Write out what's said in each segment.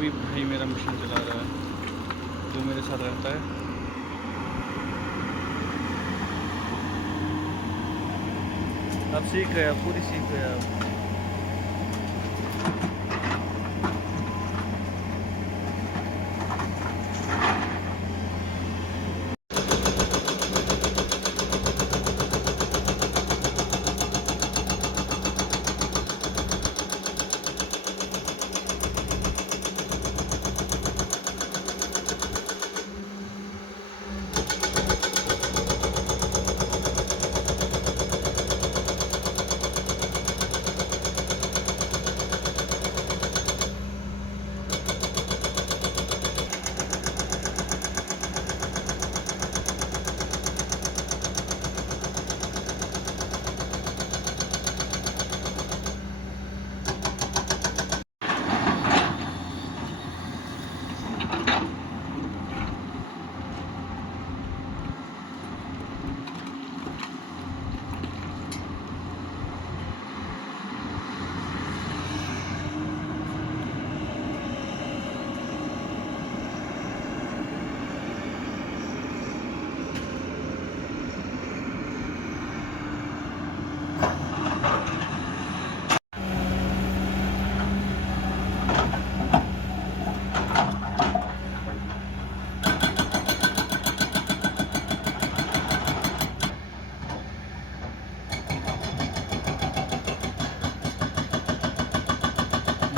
अभी भाई मेरा मशीन चला रहा है जो मेरे साथ रहता है। अब सीख गया, पूरी सीख गया अब।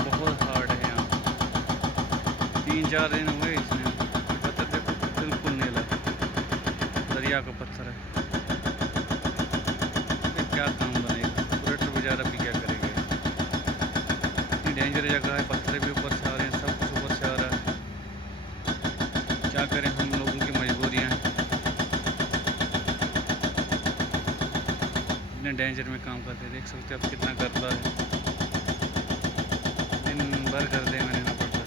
बहुत हार्ड है यहाँ, 3-4 दिन हुए इसमें। पत्थर देखो बिल्कुल नीला, दरिया का पत्थर है। ये क्या काम बनेगा, ऑपरेटर बेचारा भी क्या करेगा। इतनी डेंजर जगह है, पत्थर भी ऊपर से आ रहे हैं, सब कुछ ऊपर से आ रहा है। क्या करें, हम लोगों की मजबूरियाँ हैं। इतने डेंजर में काम करते, देख सकते हैं अब कितना करता है। दिन भर कर दे मैंने ना पड़ता है।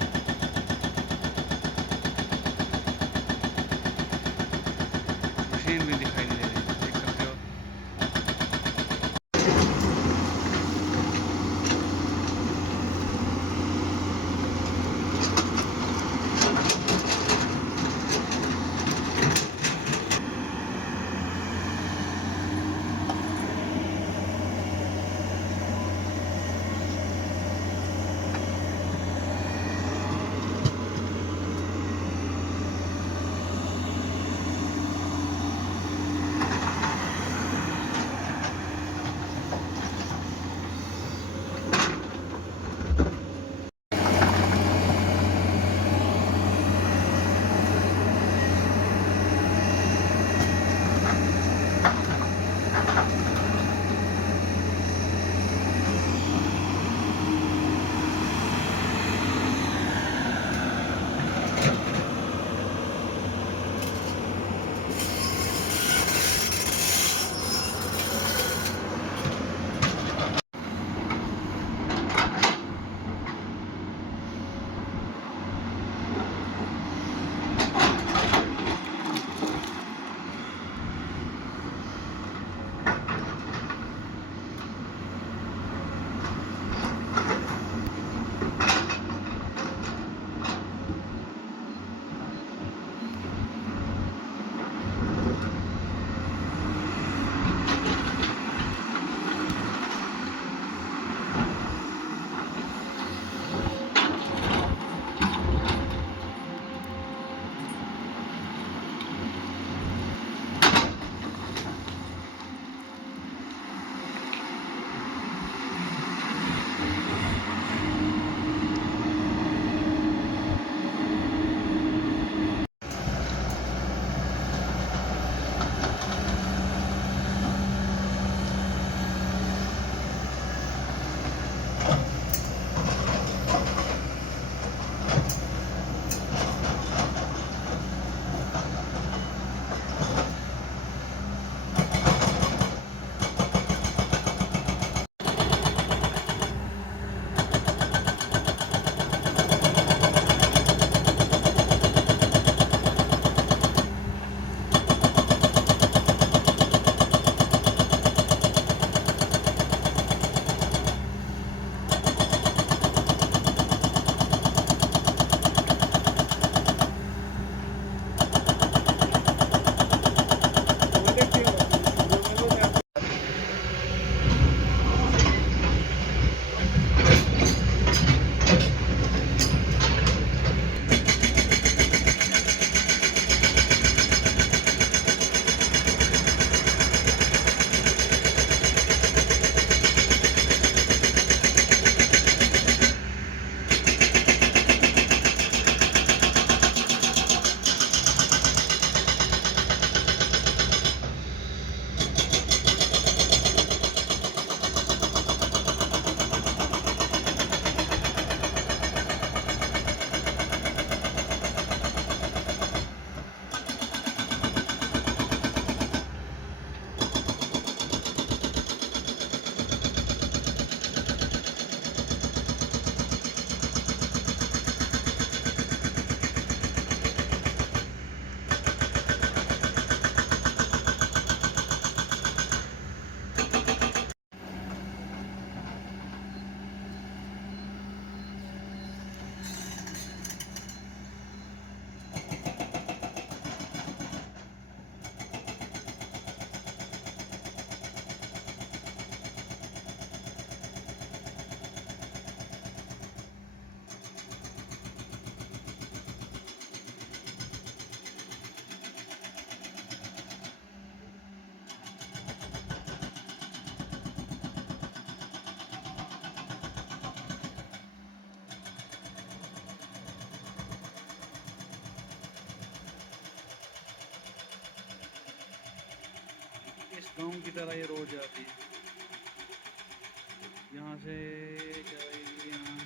मशीन भी दिखाई नहीं दे रही, देख सकते हो। गाँव की तरह ये रोड जाती है। यहाँ से जाएगी यहाँ।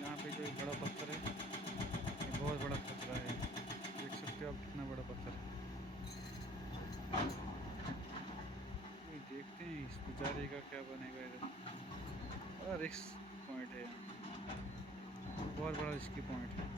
यहाँ पे जो एक बड़ा पत्थर है, ये बहुत बड़ा खतरा है। देख सकते हो आप कितना बड़ा पत्थर है। ये देखते हैं इस बेचारे का क्या बनेगा इधर। बड़ा रिस्क पॉइंट है यहाँ, बहुत बड़ा रिस्की पॉइंट है।